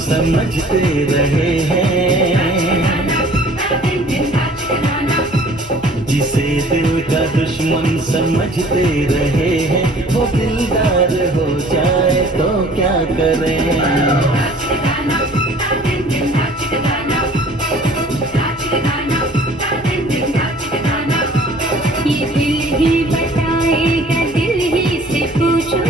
समझते रहे हैं, जिसे दिल का दुश्मन समझते रहे हैं, वो दिलदार हो जाए तो क्या करें। ये दिल ही बताएगा, दिल ही से पूछो।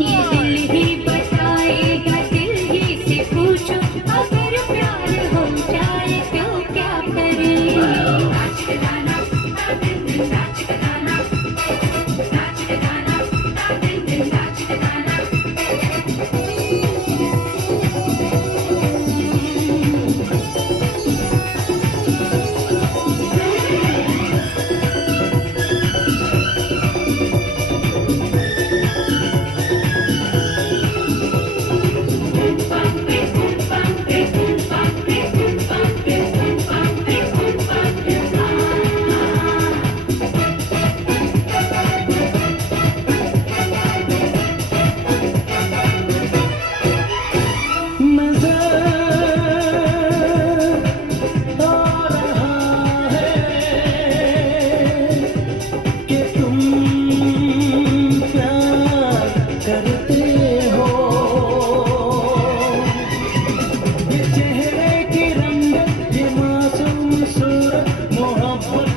ये दिल ही बताएगा, दिल ही से पूछो। अगर प्यार हो जाए तो क्या करें।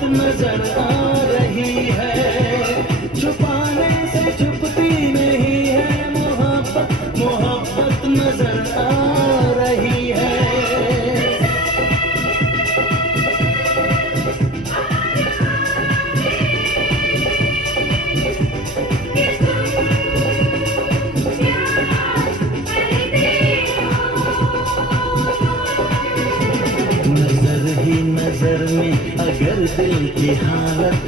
नजर आ रही है, छुपाने से छुपती नहीं है, मोहब्बत मोहब्बत नजर आ रही है। नजर ही नजर में अगर दिल की हालत,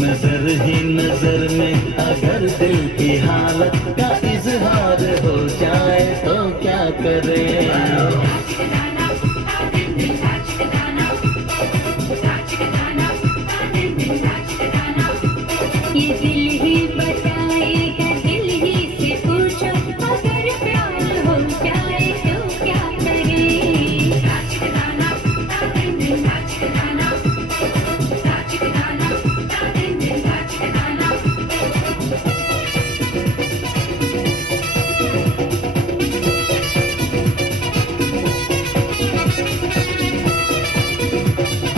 नजर ही नजर में अगर दिल की हालत का इजहार हो जाए तो क्या करें।